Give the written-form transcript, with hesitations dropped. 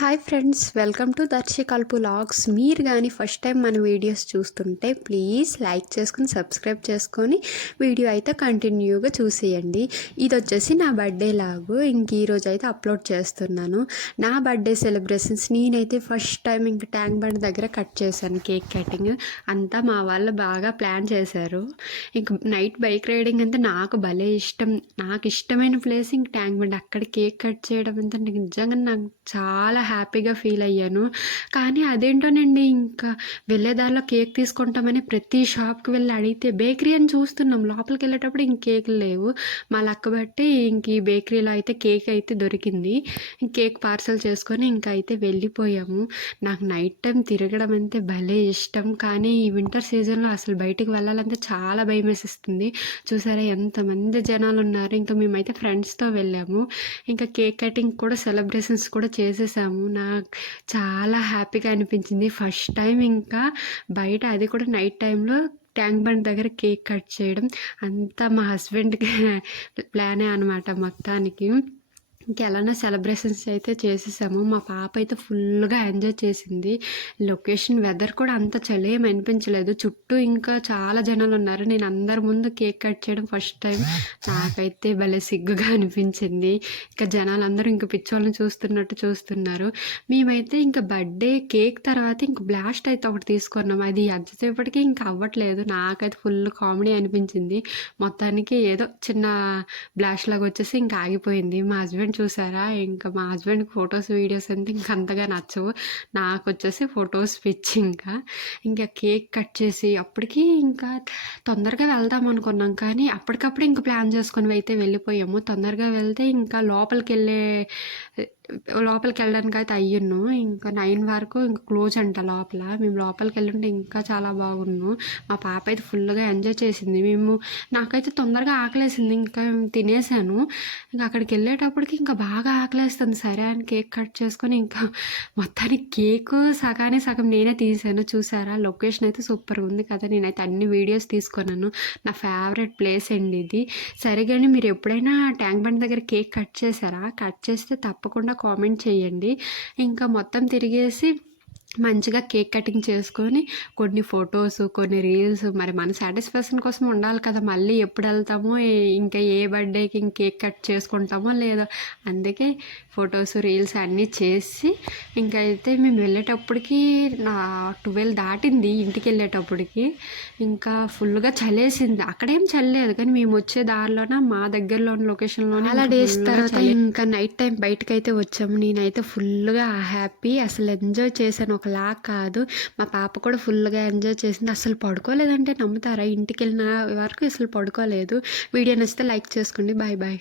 Hi friends, welcome to దర్శకల్పు logs. మీరు కానీ ఫస్ట్ టైం మన వీడియోస్ చూస్తుంటే ప్లీజ్ లైక్ చేసుకుని సబ్స్క్రైబ్ చేసుకొని వీడియో అయితే కంటిన్యూగా చూసేయండి. ఇది వచ్చేసి నా బర్త్డే లాగు ఈరోజు అయితే అప్లోడ్ చేస్తున్నాను. నా బర్త్డే సెలబ్రేషన్స్ నేనైతే ఫస్ట్ టైం ట్యాంక్ బండ్ దగ్గర కట్ చేశాను. కేక్ కటింగ్ అంతా మా వాళ్ళు బాగా ప్లాన్ చేశారు. నైట్ బైక్ రైడింగ్ అంటే నాకు భలే ఇష్టం. నాకు ఇష్టమైన ప్లేస్ ట్యాంక్ బండ్. అక్కడ కేక్ కట్ చేయడం అంటే నిజంగా నాకు చాలా హ్యాపీగా ఫీల్ అయ్యాను. కానీ అదేంటోనండి, ఇంకా వెళ్ళేదారిలో కేక్ తీసుకుంటామని ప్రతి షాప్కి వెళ్ళి అడిగితే బేకరీ అని చూస్తున్నాం. లోపలికి వెళ్ళేటప్పుడు కేకులు లేవు. మా లక్క బట్టి ఈ బేకరీలో అయితే కేక్ అయితే దొరికింది. కేక్ పార్సల్ చేసుకొని అయితే వెళ్ళిపోయాము. నాకు నైట్ టైం తిరగడం అంటే భలే ఇష్టం. కానీ ఈ వింటర్ సీజన్లో అసలు బయటికి వెళ్ళాలంటే చాలా భయం వేసిస్తుంది. చూసారా ఎంతమంది జనాలు ఉన్నారు. మేమైతే ఫ్రెండ్స్తో వెళ్ళాము. కేక్ కటింగ్ కూడా సెలబ్రేషన్స్ కూడా చేసేసాము. నాకు చాలా హ్యాపీగా అనిపించింది. ఫస్ట్ టైం బయట, అది కూడా నైట్ టైంలో ట్యాంక్ బండ్ దగ్గర కేక్ కట్ చేయడం అంతా మా హస్బెండ్కి ప్లానే అనమాట మొత్తానికి. ఎలానో సెలబ్రేషన్స్ అయితే చేసేసాము. మా పాప అయితే ఫుల్గా ఎంజాయ్ చేసింది. లొకేషన్ వెదర్ కూడా అంత చలేం అనిపించలేదు. చుట్టూ చాలా జనాలు ఉన్నారు. నేను అందరి ముందు కేక్ కట్ చేయడం ఫస్ట్ టైం. నాకైతే భలే సిగ్గుగా అనిపించింది. జనాలు అందరూ పిచ్చోళ్ళని చూస్తున్నట్టు చూస్తున్నారు. మేమైతే బర్త్డే కేక్ తర్వాత బ్లాస్ట్ అయితే ఒకటి తీసుకున్నాం. అది ఎంతసేపటికి అవ్వట్లేదు. నాకైతే ఫుల్ కామెడీ అనిపించింది. మొత్తానికి ఏదో చిన్న బ్లాస్ట్ లాగా వచ్చేసి ఆగిపోయింది. మా హస్బెండ్ చూసారా, మా హస్బెండ్కి ఫొటోస్ వీడియోస్ అంటే అంతగా నచ్చవు. నాకు వచ్చేసి ఫొటోస్ పిచ్చి. కేక్ కట్ చేసి అప్పటికి తొందరగా వెళ్దాం అనుకున్నాం. కానీ అప్పటికప్పుడు ప్లాన్ చేసుకొని అయితే వెళ్ళిపోయాము. తొందరగా వెళ్తే లోపలికి వెళ్ళడానికి అయితే అయ్యును. 9 వరకు క్లోజ్ అంట లోపల. మేము లోపలికి వెళ్ళుంటే చాలా బాగున్నాము. మా పాప అయితే ఫుల్గా ఎంజాయ్ చేసింది. నాకైతే తొందరగా ఆకలేసింది. తినేసాను. అక్కడికి వెళ్ళేటప్పటికి బాగా ఆకలేస్తుంది. సరే అని కేక్ కట్ చేసుకొని మొత్తానికి కేక్ సగం నేనే తీసాను. చూసారా, లొకేషన్ అయితే సూపర్గా ఉంది కదా. నేనైతే అన్ని వీడియోస్ తీసుకున్నాను. నా ఫేవరెట్ ప్లేస్ అండి ఇది. సరే కానీ మీరు ఎప్పుడైనా ట్యాంక్ బండ్ దగ్గర కేక్ కట్ చేశారా? కట్ చేస్తే తప్పకుండా కామెంట్ చేయండి. మొత్తం తిరిగేసి మంచిగా కేక్ కటింగ్ చేసుకొని కొన్ని ఫొటోస్, కొన్ని రీల్స్, మరి మన సాటిస్ఫాక్షన్ కోసం ఉండాలి కదా. మళ్ళీ ఎప్పుడు వెళ్తామో, ఏ బర్త్డేకి కేక్ కట్ చేసుకుంటామో లేదో. అందుకే ఫొటోస్, రీల్స్ అన్నీ చేసి అయితే మేము వెళ్ళేటప్పటికి 12 దాటింది. ఇంటికి వెళ్ళేటప్పటికి ఫుల్గా చలేసింది. అక్కడేం చల్లేదు, కానీ మేము వచ్చే దారిలోన మా దగ్గరలోని లొకేషన్లోనే అలా డేస్ తర్వాత నైట్ టైం బయటకు అయితే వచ్చాము. నేనైతే ఫుల్గా హ్యాపీ, అసలు ఎంజాయ్ చేశాను. ఒకలా కాదు, మా పాప కూడా ఫుల్గా ఎంజాయ్ చేసింది. అసలు పడుకోలేదంటే నమ్ముతారా, ఇంటికి వెళ్ళిన వరకు అసలు పడుకోలేదు. వీడియో నచ్చితే లైక్ చేసుకోండి. Bye bye.